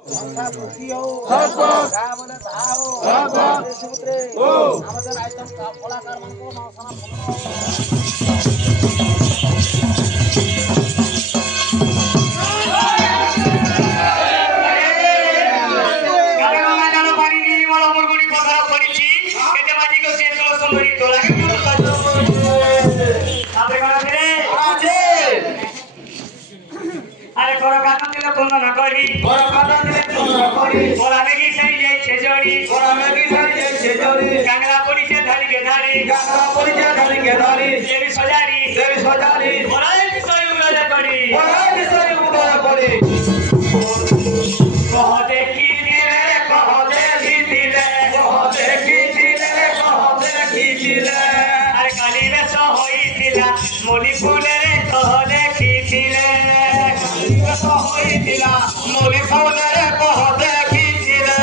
ভাষা বুদ্ধি হো গা বলে তা হো সুপুত্রে আমাদের আইটম কলাকার মানক মাসানা আরে বড় কাটন দিলে কোন না করি বড় কাটন দিলে কোন না করি বড় মেগি সাই যাই ছেজড়ি বড় মেগি সাই যাই ছেজড়ি গাংলা পড়িছে ধাড়ি গাংলা পড়িছে ধাড়ি দেবী সজারি বড়াই বিষয় উড়ালে করি কহ দেখি দিলে আরে কালি বেশ হইতিলা মলি ফুলের কহ দেখিছিলে হইতিলা মলি ফুলের কহ দেখিছিলে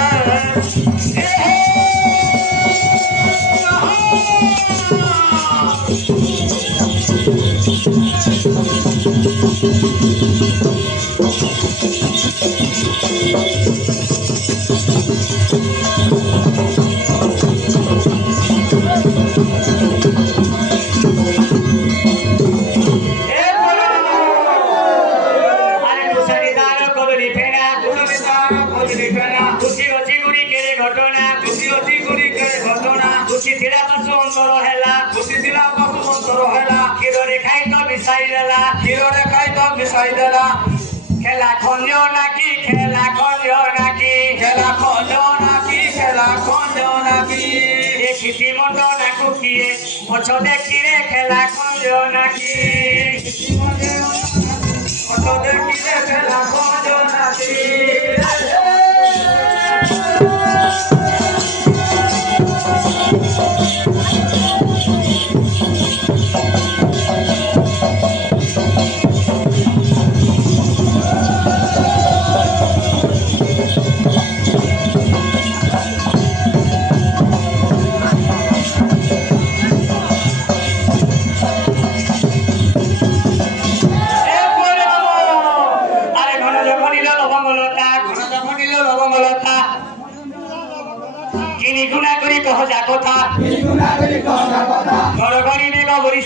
খেলা খঞ্জ নাকি দেখিছি মন্দ না কুকিয়ে পছ দেখিরে খেলা খঞ্জ নাকি পছ দেখিরে খেলা খঞ্জ নাকি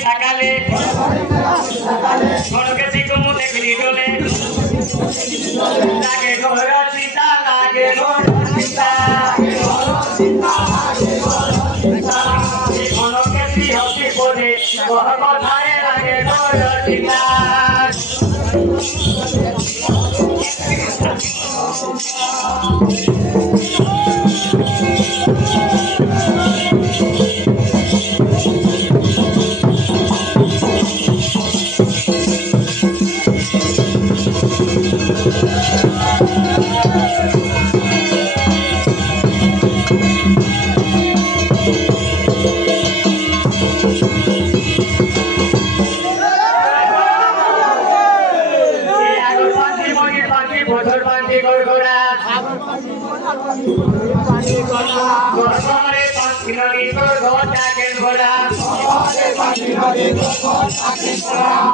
সকালে ঘরকে শিখমু দেখলি ডোলে লাগে ঘর চিতা ঘরকে হসি পড়ে ঘর কথায় লাগে ঘর চিতা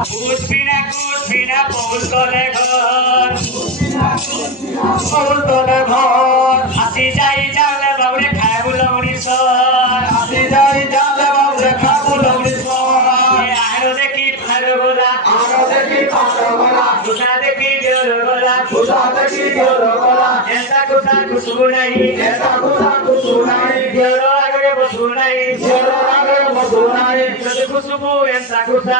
কুসপিনা পৌল তলে ঘর হাসি যাই জানলে বাবুরে খায় বুলমনি সর আরো দেখি ভালো গোলা গুসা দেখি জোর গোলা এসা গুসা খুশবু নাই জোর আগে বসু নাই যদি খুশবু এসা গুসা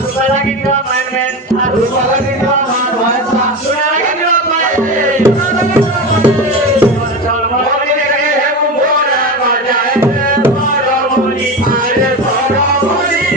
গুসা লাগি দিও মান চল মনে রে মোরা বাজায় বড় মনি আরে বড় মনি